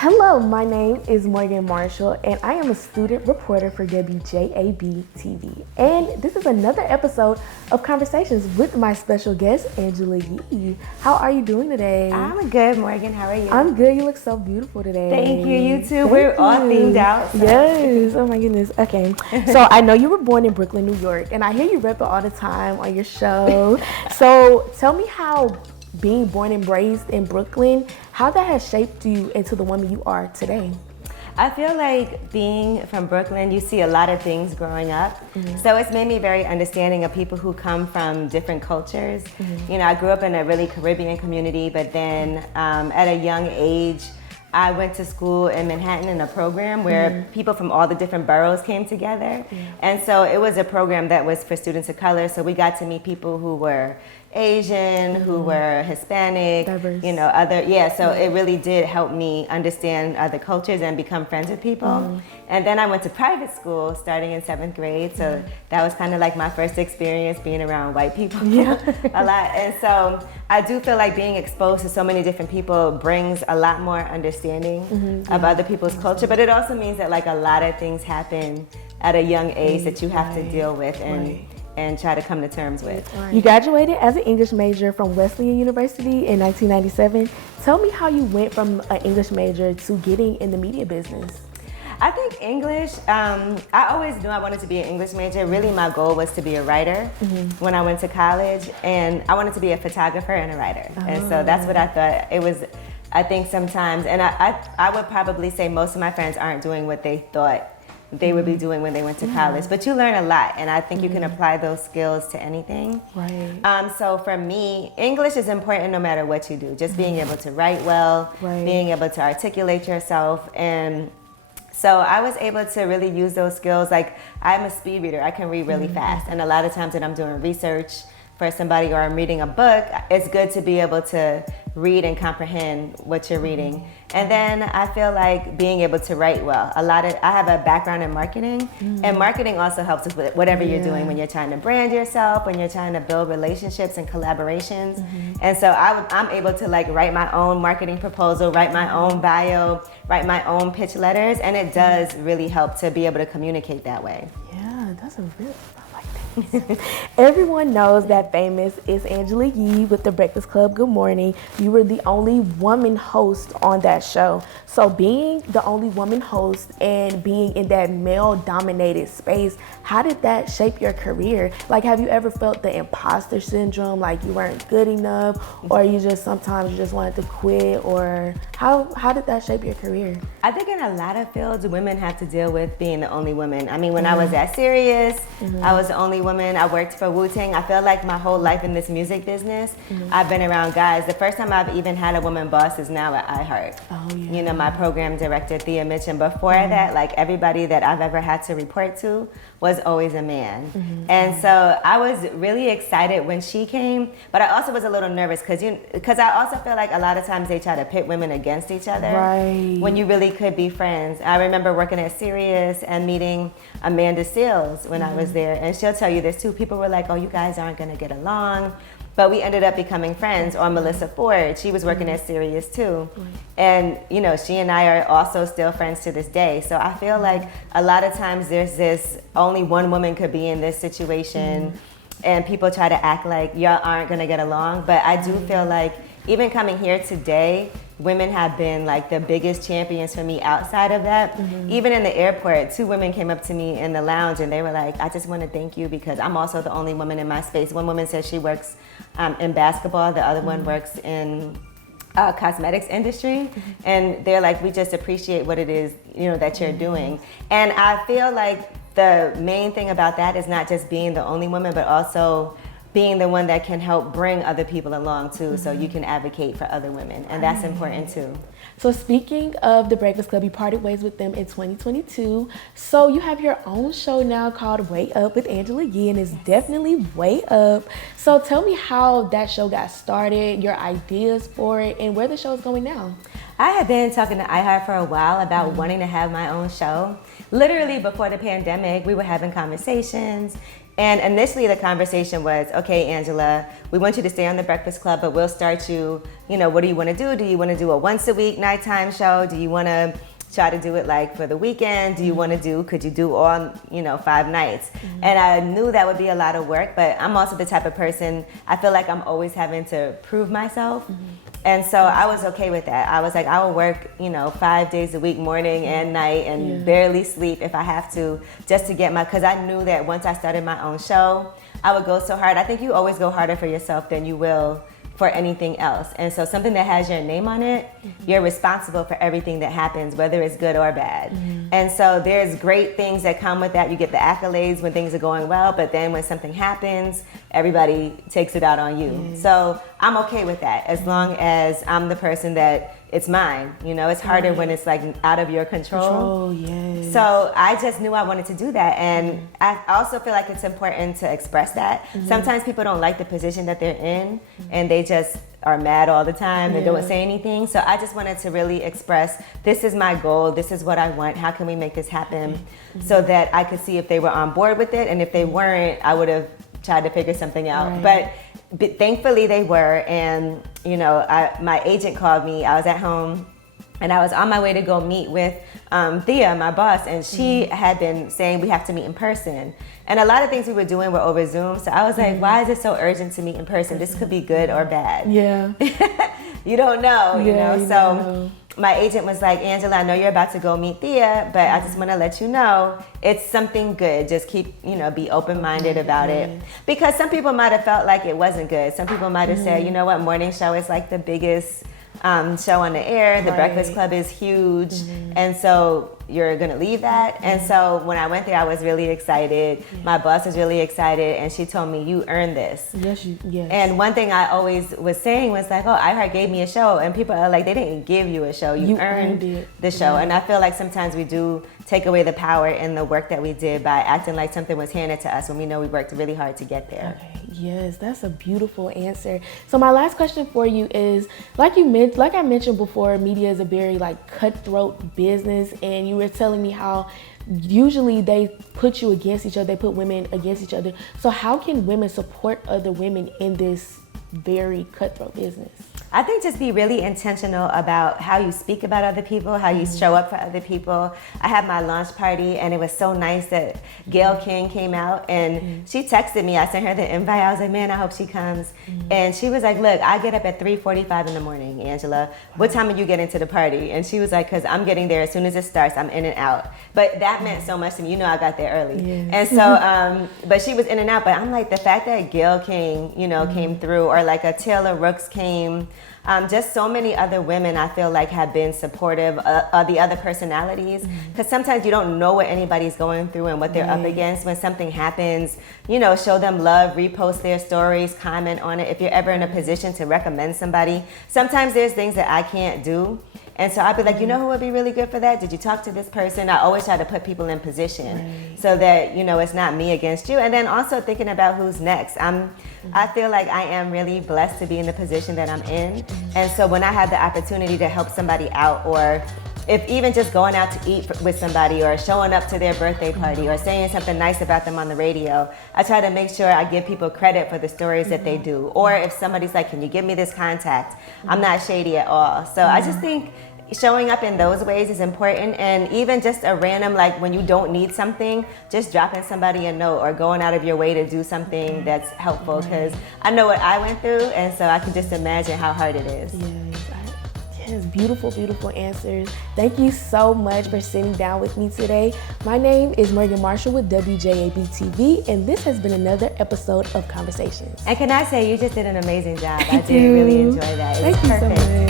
Hello, my name is Morgan Marshall, and I am a student reporter for WJAB-TV. And this is another episode of Conversations with my special guest, Angela Yee. How are you doing today? I'm good, Morgan. How are you? I'm good. You look so beautiful today. Thank you. You too. We're all themed out. So. Yes. Oh my goodness. Okay. So I know you were born in Brooklyn, New York, and I hear you rep it all the time on your show. So tell me how being born and raised in Brooklyn, how that has shaped you into the woman you are today. I feel like being from Brooklyn, you see a lot of things growing up. So it's made me very understanding of people who come from different cultures. You know, I grew up in a really Caribbean community, but then at a young age, I went to school in Manhattan in a program where people from all the different boroughs came together. And so it was a program that was for students of color. So we got to meet people who were Asian, who were Hispanic, diverse. You know, other, so it really did help me understand other cultures and become friends with people. And then I went to private school starting in 7th grade, so that was kind of like my first experience being around white people a lot. And so I do feel like being exposed to so many different people brings a lot more understanding of other people's culture, but it also means that like a lot of things happen at a young age that you have to deal with and try to come to terms with. You graduated as an English major from Wesleyan University in 1997. Tell me how you went from an English major to getting in the media business. I think English, I always knew I wanted to be an English major. Really my goal was to be a writer when I went to college, and I wanted to be a photographer and a writer. And so that's what I thought it was. I think sometimes, and I would probably say most of my friends aren't doing what they thought they would be doing when they went to college, but you learn a lot, and I think you can apply those skills to anything. So for me, English is important no matter what you do. Just being able to write well, being able to articulate yourself, and so I was able to really use those skills. Like, I'm a speed reader. I can read really fast, and a lot of times when I'm doing research for somebody or I'm reading a book, it's good to be able to read and comprehend what you're reading. And then I feel like being able to write well. I have a background in marketing, and marketing also helps with whatever you're doing when you're trying to brand yourself, when you're trying to build relationships and collaborations. And so I'm able to like write my own marketing proposal, write my own bio, write my own pitch letters, and it does really help to be able to communicate that way. Yeah, that's a real. Everyone knows that famous is Angela Yee with The Breakfast Club. Good morning. You were the only woman host on that show. So being the only woman host and being in that male-dominated space, how did that shape your career? Like, have you ever felt the imposter syndrome, like you weren't good enough, or you just sometimes you just wanted to quit, or how did that shape your career? I think in a lot of fields, women have to deal with being the only woman. I mean, when I was at Sirius, I was the only woman. I worked for Wu-Tang. I feel like my whole life in this music business, I've been around guys. The first time I've even had a woman boss is now at iHeart. You know, my program director, Thea Mitchell. Before that, like everybody that I've ever had to report to was always a man. And so I was really excited when she came, but I also was a little nervous because I also feel like a lot of times they try to pit women against each other when you really could be friends. I remember working at Sirius and meeting Amanda Seales when I was there, and she'll tell you this too. People were like, oh, you guys aren't gonna get along. But we ended up becoming friends. Or Melissa Ford, she was working at Sirius too. And you know, she and I are also still friends to this day. So I feel like a lot of times there's this, only one woman could be in this situation, and people try to act like y'all aren't gonna get along. But I do feel like even coming here today, women have been like the biggest champions for me outside of that. Even in the airport, 2 women came up to me in the lounge and they were like, I just want to thank you because I'm also the only woman in my space. One woman says she works in basketball, the other one works in cosmetics industry, and they're like, we just appreciate what it is, you know, that you're doing. And I feel like the main thing about that is not just being the only woman, but also being the one that can help bring other people along too, so you can advocate for other women, and that's important too. So speaking of The Breakfast Club, you parted ways with them in 2022. So you have your own show now called Way Up with Angela Yee, and it's definitely way up. So tell me how that show got started, your ideas for it, and where the show is going now. I had been talking to iHeart for a while about wanting to have my own show. Literally before the pandemic, we were having conversations, And initially the conversation was, okay, Angela, we want you to stay on the Breakfast Club, but we'll start you, what do you want to do? Do you want to do a once a week nighttime show? Do you want to try to do it like for the weekend? Do you want to could you do all, 5 nights? And I knew that would be a lot of work, but I'm also the type of person, I feel like I'm always having to prove myself. And so I was okay with that. I was like, I will work, 5 days a week, morning and night, and barely sleep if I have to, just to get because I knew that once I started my own show, I would go so hard. I think you always go harder for yourself than you will for anything else. And so something that has your name on it, you're responsible for everything that happens, whether it's good or bad. And so there's great things that come with that. You get the accolades when things are going well, but then when something happens, everybody takes it out on you. So I'm okay with that, as long as I'm the person that it's mine. It's harder when it's like out of your control. So I just knew I wanted to do that. And I also feel like it's important to express that. Sometimes people don't like the position that they're in, and they just are mad all the time and don't say anything. So I just wanted to really express, this is my goal, this is what I want, how can we make this happen, so that I could see if they were on board with it. And if they weren't, I would have tried to figure something out. But thankfully they were. And my agent called me. I was at home and I was on my way to go meet with Thea, my boss, and she had been saying we have to meet in person. And a lot of things we were doing were over Zoom. So I was like, why is it so urgent to meet in person? This could be good or bad. You don't know, So my agent was like, Angela, I know you're about to go meet Thea, but I just want to let you know it's something good. Just keep, be open-minded about it. Because some people might have felt like it wasn't good. Some people might have said, you know what, morning show is like the biggest show on the air. The Breakfast Club is huge. And so you're going to leave that. And so when I went there, I was really excited. My boss was really excited. And she told me, you earned this. Yes. And one thing I always was saying was like, oh, iHeart gave me a show. And people are like, they didn't give you a show. You earned the show. And I feel like sometimes we do take away the power in the work that we did by acting like something was handed to us when we know we worked really hard to get there. Okay. Yes, that's a beautiful answer. So my last question for you is, like I mentioned before, media is a very cutthroat business, and you were telling me how usually they put you against each other, they put women against each other. So how can women support other women in this very cutthroat business? I think just be really intentional about how you speak about other people, how you show up for other people. I had my launch party, and it was so nice that Gayle King came out, and she texted me. I sent her the invite. I was like, man, I hope she comes. And she was like, look, I get up at 3:45 in the morning, Angela. What time are you getting to the party? And she was like, because I'm getting there as soon as it starts. I'm in and out. But that meant so much to me. I got there early. And so, but she was in and out. But I'm like, the fact that Gayle King, came through, or like a Taylor Rooks came, just so many other women I feel like have been supportive of the other personalities, because sometimes you don't know what anybody's going through and what they're up against. When something happens, show them love, repost their stories, comment on it. If you're ever in a position to recommend somebody, sometimes there's things that I can't do. And so I'd be like, who would be really good for that? Did you talk to this person? I always try to put people in position so that, it's not me against you. And then also thinking about who's next. I feel like I am really blessed to be in the position that I'm in. And so when I have the opportunity to help somebody out, or if even just going out to eat with somebody, or showing up to their birthday party, or saying something nice about them on the radio, I try to make sure I give people credit for the stories that they do. Or if somebody's like, can you give me this contact? I'm not shady at all. So I just think showing up in those ways is important. And even just a random, when you don't need something, just dropping somebody a note, or going out of your way to do something that's helpful, because I know what I went through, and so I can just imagine how hard it is. Yes, beautiful answers. Thank you so much for sitting down with me today. My name is Morgan Marshall with WJAB-TV, and this has been another episode of Conversations. And can I say, you just did an amazing job. I did really enjoy that. It was perfect. Thank you so much.